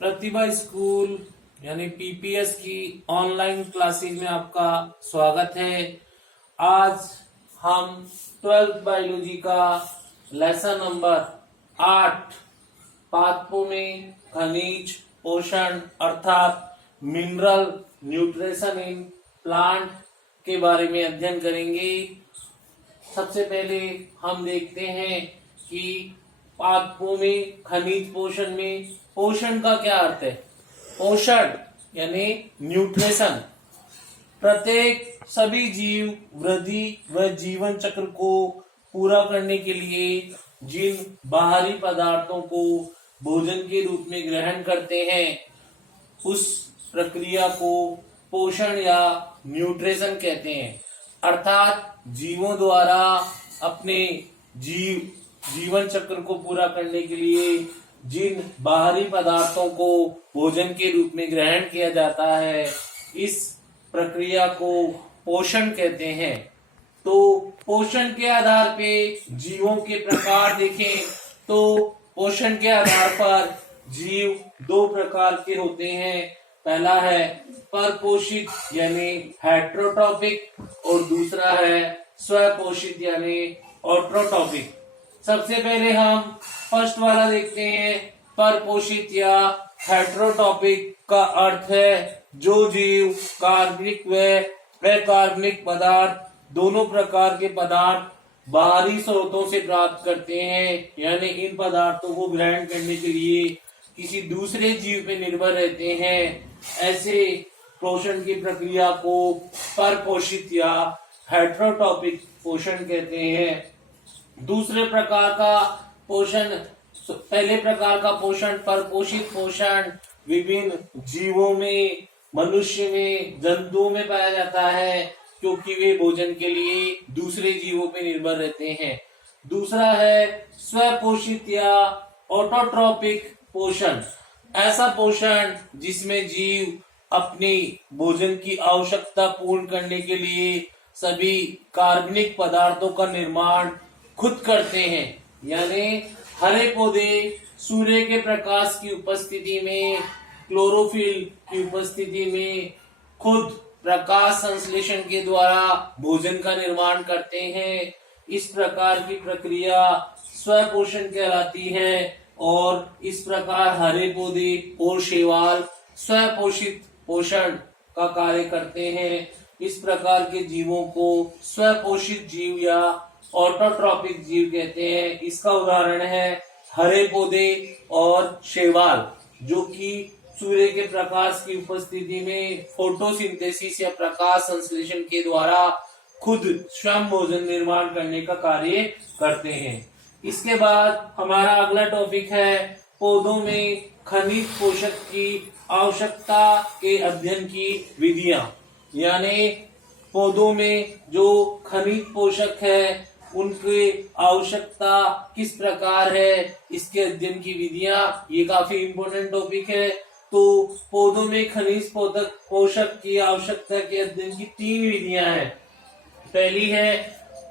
प्रतिभा school यानी PPS की online classes में आपका स्वागत है। आज हम 12th बायोलॉजी का लेसन नंबर 8 पादपों में खनिज पोषण अर्थात मिनरल न्यूट्रिशन इन प्लांट के बारे में अध्ययन करेंगे। सबसे पहले हम देखते हैं कि पादपों में खनिज पोषण में पोषण का क्या अर्थ है। पोषण यानी न्यूट्रिशन प्रत्येक सभी जीव वृद्धि व जीवन चक्र को पूरा करने के लिए जिन बाहरी पदार्थों को भोजन के रूप में ग्रहण करते हैं उस प्रक्रिया को पोषण या न्यूट्रिशन कहते हैं। अर्थात जीवों द्वारा अपने जीवन चक्र को पूरा करने के लिए जिन बाहरी पदार्थों को भोजन के रूप में ग्रहण किया जाता है इस प्रक्रिया को पोषण कहते हैं। तो पोषण के आधार पे जीवों के प्रकार देखें तो पोषण के आधार पर जीव दो प्रकार के होते हैं। पहला है परपोषित यानी हेट्रोट्रॉपिक और दूसरा है स्वपोषित यानी ऑटोट्रॉपिक। सबसे पहले हम फर्स्ट वाला देखते हैं। परपोषित या हेट्रोट्रॉपिक का अर्थ है जो जीव कार्बनिक व अकार्बनिक पदार्थ दोनों प्रकार के पदार्थ बाहरी स्रोतों से प्राप्त करते हैं, यानी इन पदार्थों को ग्रहण करने के लिए किसी दूसरे जीव पे निर्भर रहते हैं। ऐसे पोषण की प्रक्रिया को परपोषित या हेट्रोट्रॉपिक पोषण कहते हैं। दूसरे प्रकार का पोषण, पहले प्रकार का पोषण परपोषित पोषण विभिन्न जीवों में, मनुष्य में, जंतुओं में पाया जाता है क्योंकि वे भोजन के लिए दूसरे जीवों पर निर्भर रहते हैं। दूसरा है स्वपोषित या ऑटोट्रॉपिक पोषण, ऐसा पोषण जिसमें जीव अपनी भोजन की आवश्यकता पूर्ण करने के लिए सभी कार्बनिक पदार्थों का निर्माण खुद करते हैं। यानी हरे पौधे सूर्य के प्रकाश की उपस्थिति में, क्लोरोफिल की उपस्थिति में खुद प्रकाश संश्लेषण के द्वारा भोजन का निर्माण करते हैं। इस प्रकार की प्रक्रिया स्वपोषण कहलाती है और इस प्रकार हरे पौधे और शैवाल स्वपोषित पोषण का कार्य करते हैं। इस प्रकार के जीवों को स्वपोषित जीव या ऑटोट्रॉपिक जीव कहते हैं। इसका उदाहरण है हरे पौधे और शैवाल जो कि सूर्य के प्रकाश की उपस्थिति में फोटोसिंथेसिस या प्रकाश संश्लेषण के द्वारा खुद स्वयं भोजन निर्माण करने का कार्य करते हैं। इसके बाद हमारा अगला टॉपिक है पौधों में खनिज पोषक की आवश्यकता के अध्ययन की विधियां। यानी पौधों में जो खनिज पोषक है उनकी आवश्यकता किस प्रकार है, इसके अध्ययन की विधियां, ये काफी इम्पोर्टेंट टॉपिक है। तो पौधों में खनिज पोषक की आवश्यकता के अध्ययन की 3 विधियां हैं। पहली है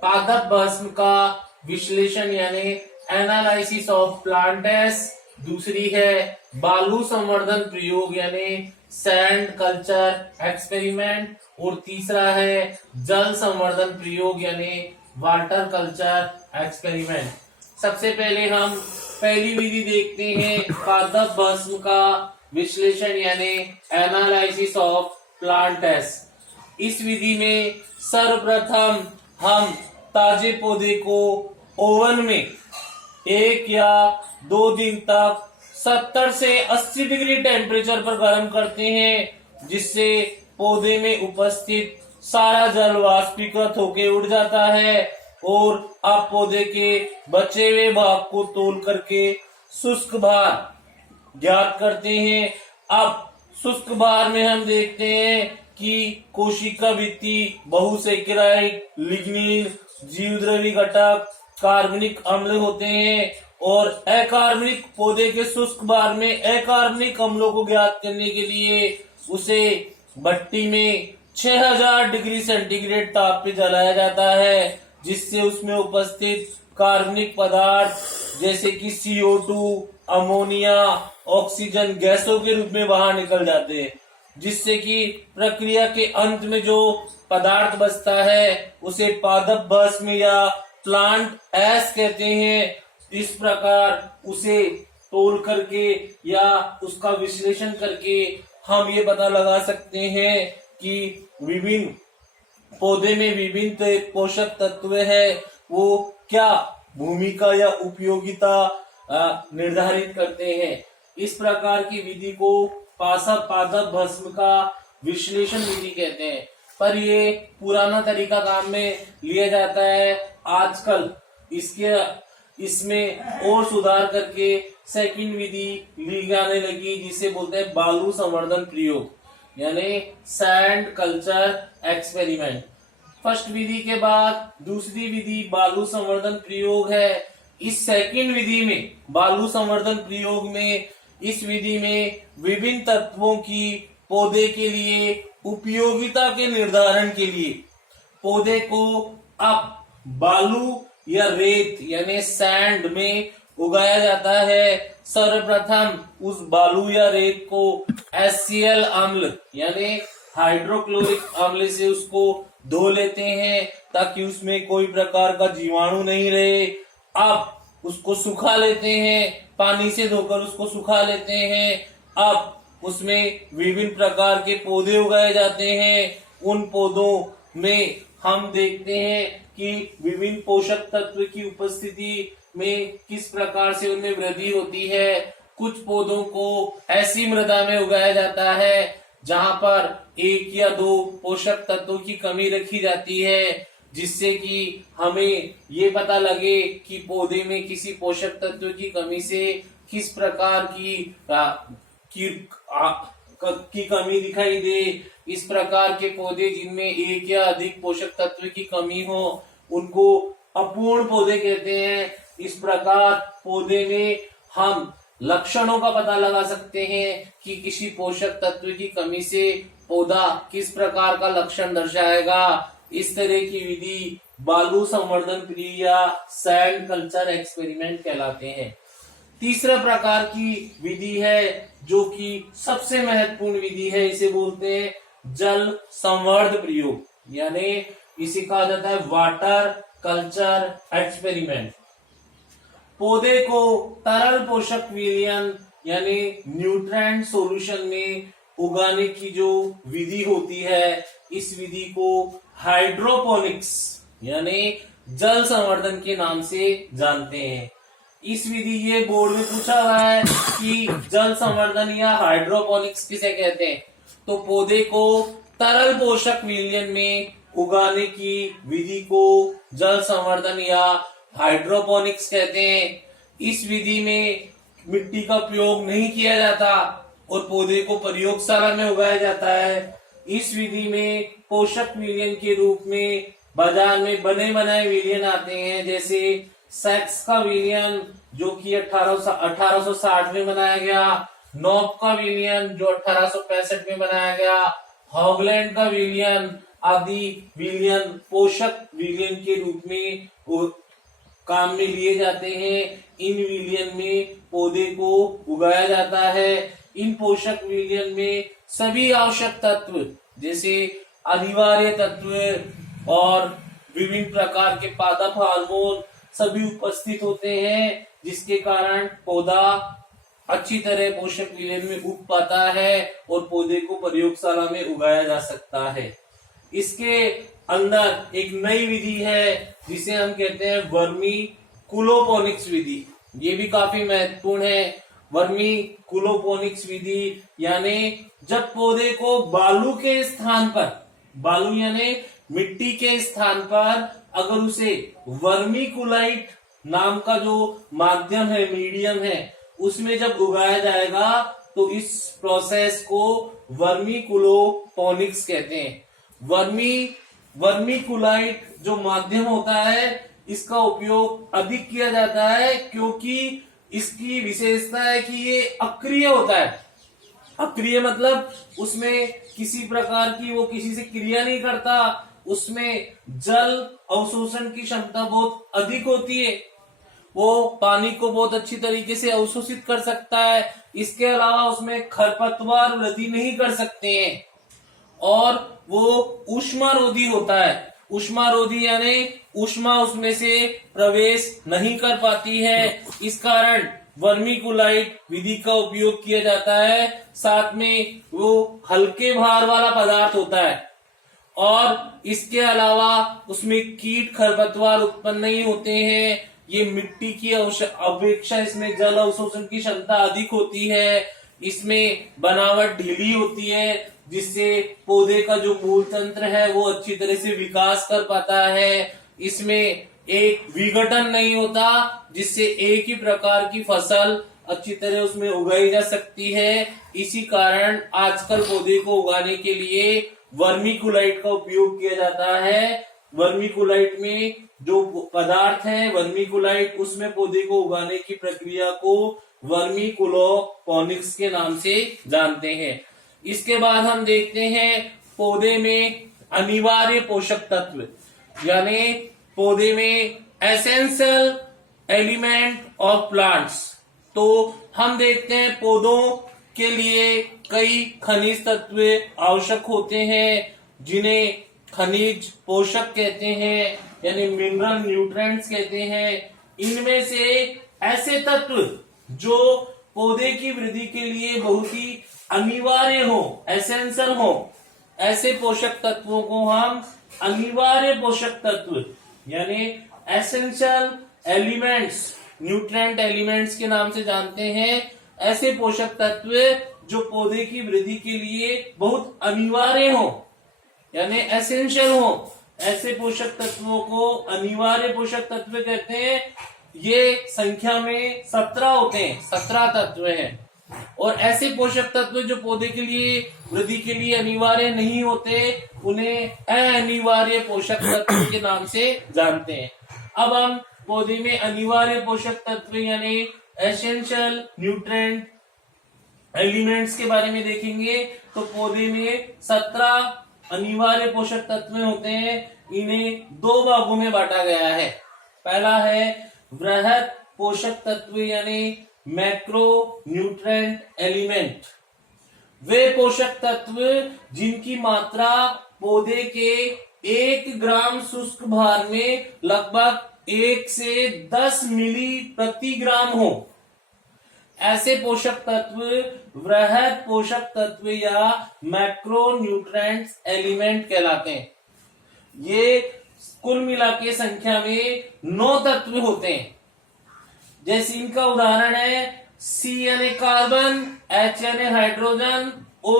पादप भस्म का विश्लेषण यानी एनालिसिस ऑफ प्लांट्स। दूसरी है बालू संवर्धन प्रयोग यानी सैंड कल्चर एक्सपेरिमेंट। और तीसरा है जल संवर्धन प्रयोग यानी वाटर कल्चर एक्सपेरिमेंट। सबसे पहले हम पहली विधि देखते हैं पादप भस्म का विश्लेषण यानी एनालिसिस ऑफ प्लांट्स। इस विधि में सर्वप्रथम हम ताजे पौधे को ओवन में 1 या 2 दिन तक 70 से 80 डिग्री टेम्परेचर पर गर्म करते हैं, जिससे पौधे में उपस्थित सारा जल वाष्पीकृत होकर उड़ जाता है और आप पौधे के बचे हुए भाग को तोल करके शुष्क भार ज्ञात करते हैं। अब शुष्क भार में हम देखते हैं कि कोशिका भित्ति, बहुसेकेराइड, लिग्निन, जीवद्रवी घटक, कार्बनिक अम्ल होते हैं और अकार्बनिक पौधे के शुष्क भार में अकार्बनिक अम्लों को ज्ञात करने के लिए उसे भट्टी में 6000 डिग्री सेंटीग्रेड ताप पे जलाया जाता है, जिससे उसमें उपस्थित कार्बनिक पदार्थ जैसे कि CO2, अमोनिया ऑक्सीजन गैसों के रूप में बाहर निकल जाते हैं, जिससे कि प्रक्रिया के अंत में जो पदार्थ बचता है उसे पादप भस्म या प्लांट ऐश कहते हैं। इस प्रकार उसे तोल करके या उसका विश्लेषण करके हम ये पता लगा सकते हैं कि विभिन्न पौधे में विभिन्न पोषक तत्व है वो क्या भूमिका या उपयोगिता निर्धारित करते हैं। इस प्रकार की विधि को पादप भस्म का विश्लेषण विधि कहते हैं, पर ये पुराना तरीका काम में लिया जाता है। आजकल इसमें और सुधार करके सेकंड विधि ली जाने लगी, जिसे बोलते हैं बालू संवर्धन प्रयोग, यानी सैंड कल्चर एक्सपेरिमेंट। फर्स्ट विधि के बाद दूसरी विधि बालू संवर्धन प्रयोग है। इस सेकंड विधि में बालू संवर्धन प्रयोग में इस विधि में विभिन्न तत्वों की पौधे के लिए उपयोगिता के निर्धारण के लिए पौधे को अब बालू या रेत यानी सैंड में उगाया जाता है। सर्वप्रथम उस बालू या रेत को HCl अम्ल यानी हाइड्रोक्लोरिक अम्ल से उसको धो लेते हैं ताकि उसमें कोई प्रकार का जीवाणु नहीं रहे। अब उसको सुखा लेते हैं, पानी से धोकर उसको सुखा लेते हैं। अब उसमें विभिन्न प्रकार के पौधे उगाए जाते हैं। उन पौधों में हम देखते हैं कि विभिन्न पोषक तत्व की उपस्थिति में किस प्रकार से उनमें वृद्धि होती है। कुछ पौधों को ऐसी मृदा में उगाया जाता है जहां पर 1 या 2 पोषक तत्वों की कमी रखी जाती है, जिससे कि हमें ये पता लगे कि पौधे में किसी पोषक तत्व की कमी से किस प्रकार की कमी दिखाई दे। इस प्रकार के पौधे जिनमें 1 या अधिक पोषक तत्व की कमी हो उनको अपूर्ण पौधे कहते हैं। इस प्रकार पौधे में हम लक्षणों का पता लगा सकते हैं कि किसी पोषक तत्व की कमी से पौधा किस प्रकार का लक्षण दर्शाएगा। इस तरह की विधि बालू संवर्धन क्रिया सैंड कल्चर एक्सपेरिमेंट कहलाते हैं। तीसरा प्रकार की विधि है जो कि सबसे महत्वपूर्ण विधि है, इसे बोलते हैं जल संवर्ध प्रयोग, यानी इसे कहा जाता है वाटर कल्चर एक्सपेरिमेंट। पौधे को तरल पोषक विलयन यानी न्यूट्रिएंट सॉल्यूशन में उगाने की जो विधि होती है, इस विधि को हाइड्रोपोनिक्स यानी जल संवर्धन के नाम से जानते हैं। इस विधि ये बोर्ड में पूछा हुआ है कि जल संवर्धन या हाइड्रोपोनिक्स किसे कहते हैं, तो पौधे को तरल पोषक विलयन में उगाने की विधि को जल संवर्धन या हाइड्रोपोनिक्स कहते हैं। इस विधि में मिट्टी का प्रयोग नहीं किया जाता और पौधे को प्रयोगशाला में उगाया जाता है। इस विधि में पोषक विलयन के रूप में बाजार में बने बनाए विलयन आते हैं, जैसे सेक्स का विलयन जो कि 1860 में बनाया गया, नॉप का विलयन जो 1865 में बनाया गया, हॉगलैंड का विलयन आदि विलयन पोषक विलयन के रूप में काम में लिए जाते हैं। इन विलयन में पौधे को उगाया जाता है। इन पोषक विलयन में सभी आवश्यक तत्व जैसे अनिवार्य तत्व और विभिन्न प्रकार के पादप हार्मोन सभी उपस्थित होते हैं, जिसके कारण पौधा अच्छी तरह पोषक विलयन में उग पाता है और पौधे को प्रयोगशाला में उगाया जा सकता है। इसके अंदर एक नई विधि है जिसे हम कहते हैं वर्मी कुलोपोनिक्स विधि। ये भी काफी महत्वपूर्ण है। वर्मी कुलोपोनिक्स विधि यानी जब पौधे को बालू के स्थान पर, बालू यानी मिट्टी के स्थान पर अगर उसे वर्मी कुलाइट नाम का जो माध्यम है, मीडियम है, उसमें जब उगाया जाएगा तो इस प्रोसेस को वर्मी कुलोपोनिक्स कहते हैं। वर्मी कुलाइट जो माध्यम होता है इसका उपयोग अधिक किया जाता है क्योंकि इसकी विशेषता है कि ये अक्रिय होता है। अक्रिय मतलब उसमें किसी प्रकार की वो किसी से क्रिया नहीं करता, उसमें जल अवशोषण की क्षमता बहुत अधिक होती है। वो पानी को बहुत अच्छी तरीके से अवशोषित कर सकता है, इसके अलावा उसमें खरपतवार वृद्धि नहीं कर सकते हैं, और वो ऊष्मारोधी होता है। ऊष्मारोधी यानी ऊष्मा उसमें से प्रवेश नहीं कर पाती है। इस कारण वर्मीकुलाइट विधि का उपयोग किया जाता है। साथ में वो हल्के भार वाला पदार्थ होता है, और इसके अलावा उसमें कीट खरपतवार उत्पन्न नहीं होते हैं। ये मिट्टी की अपेक्षा इसमें जल अवशोषण की क्षमता अधिक होती है। इसमें बनावट ढीली होती है, जिससे पौधे का जो मूल तंत्र है वो अच्छी तरह से विकास कर पाता है। इसमें एक विघटन नहीं होता, जिससे एक ही प्रकार की फसल अच्छी तरह उसमें उगाई जा सकती है। इसी कारण आजकल पौधे को उगाने के लिए वर्मीकुलाइट का उपयोग किया जाता है। वर्मीकुलाइट में जो पदार्थ है वर्मीकुलाइट, उसमें पौधे को उगाने की प्रक्रिया को वर्मीकुलोपोनिक्स के नाम से जानते हैं। इसके बाद हम देखते हैं पौधे में अनिवार्य पोषक तत्व, यानी पौधे में एसेंशियल एलिमेंट ऑफ प्लांट्स। तो हम देखते हैं पौधों के लिए कई खनिज तत्व आवश्यक होते हैं, जिन्हें खनिज पोषक कहते हैं, यानी मिनरल न्यूट्रिएंट्स कहते हैं। इनमें से ऐसे तत्व जो पौधे की वृद्धि के लिए बहुत ही अनिवार्य हो, एसेंशियल हो, ऐसे पोषक तत्वों को हम अनिवार्य पोषक तत्व यानी एसेंशियल एलिमेंट्स, न्यूट्रिएंट एलिमेंट्स के नाम से जानते हैं। ऐसे पोषक तत्व जो पौधे की वृद्धि के लिए बहुत अनिवार्य हो, यानी एसेंशियल हो, ऐसे पोषक तत्वों को अनिवार्य पोषक तत्व कहते हैं। ये संख्या में 17 होते हैं, 17 तत्व हैं। और ऐसे पोषक तत्व जो पौधे के लिए वृद्धि के लिए अनिवार्य नहीं होते, उन्हें अनिवार्य पोषक तत्व के नाम से जानते हैं। अब हम पौधे में अनिवार्य पोषक तत्व यानी एसेंशियल न्यूट्रिएंट एलिमेंट्स के बारे में देखेंगे। तो पौधे में 17 अनिवार्य पोषक तत्व होते हैं। इन्हें 2 भागों में बांटा गया है। पहला है वृहद पोषक तत्व यानी मैक्रो न्यूट्रिएंट एलिमेंट। वे पोषक तत्व जिनकी मात्रा पौधे के 1 ग्राम शुष्क भार में लगभग 1 से 10 मिली प्रति ग्राम हो, ऐसे पोषक तत्व वृहद पोषक तत्व या मैक्रो न्यूट्रिएंट्स एलिमेंट कहलाते हैं। ये कुल मिला के संख्या में 9 तत्व होते हैं। जैसे इनका उदाहरण है C यानी कार्बन, H यानी हाइड्रोजन, O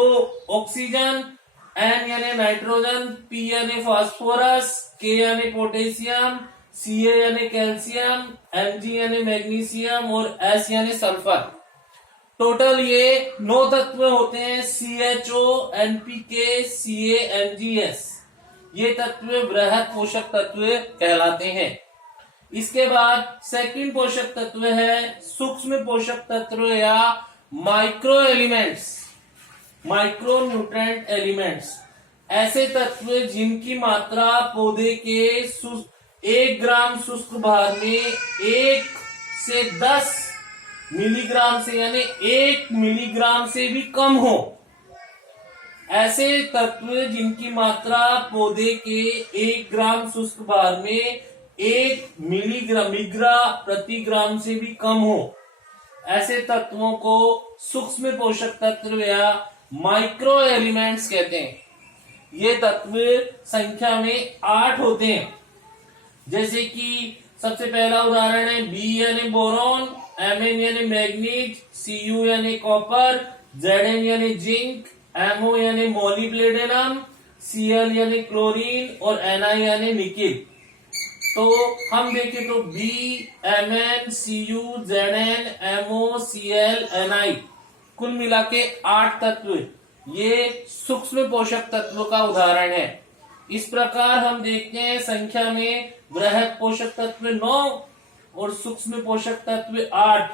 ऑक्सीजन, N यानी नाइट्रोजन, P यानी फास्फोरस, K यानी पोटेशियम, Ca यानी कैल्शियम, Mg यानी मैग्नीशियम और S यानी सल्फर। टोटल ये 9 तत्व होते हैं। CHO, NPK, Ca, MgS। ये तत्व वृहद पोषक तत्व कहलाते हैं। इसके बाद सेकंड पोषक तत्व है सूक्ष्म पोषक तत्व या micro elements, micro nutrient elements. ऐसे तत्व जिनकी मात्रा पौधे के 1 ग्राम शुष्क भार में 1 से 10 मिलीग्राम से यानी 1 मिलीग्राम से भी कम हो। ऐसे तत्व जिनकी मात्रा पौधे के 1 ग्राम शुष्क भार में 1 मिलीग्रा प्रति ग्राम से भी कम हो, ऐसे तत्वों को सूक्ष्म पोषक तत्व या माइक्रो एलिमेंट्स कहते हैं। ये तत्व संख्या में 8 होते हैं। जैसे कि सबसे पहला उदाहरण है B यानी बोरॉन, Mn यानी मैग्नीज, Cu यानी कॉपर, Zn यानी जिंक, MO यानी मोलिब्डेनम, Cl यानी क्लोरीन और Ni यानी निकिल। तो हम देखें तो B, Mn, Cu, Zn, MO, Cl, Ni कुल मिला के 8 तत्व ये सूक्ष्म पोषक तत्व का उदाहरण है। इस प्रकार हम देखते हैं संख्या में वृहद पोषक तत्व 9 और सूक्ष्म पोषक तत्व 8,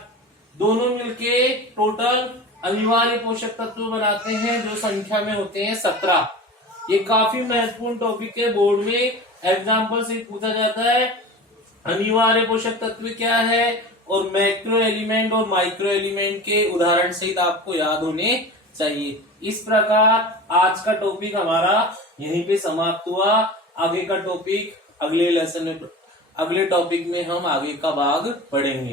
दोनों मिलके टोटल अनिवार्य पोषक तत्व बनाते हैं, जो संख्या में होते हैं 17। ये काफी महत्वपूर्ण टॉपिक है, बोर्ड में एग्जाम्पल से पूछा जाता है अनिवार्य पोषक तत्व क्या है और मैक्रो एलिमेंट और माइक्रो एलिमेंट के उदाहरण सहित आपको याद होने चाहिए। इस प्रकार आज का टॉपिक हमारा यहीं पे समाप्त हुआ। आगे का टॉपिक अगले लेसन में, अगले टॉपिक में हम आगे का भाग पढ़ेंगे।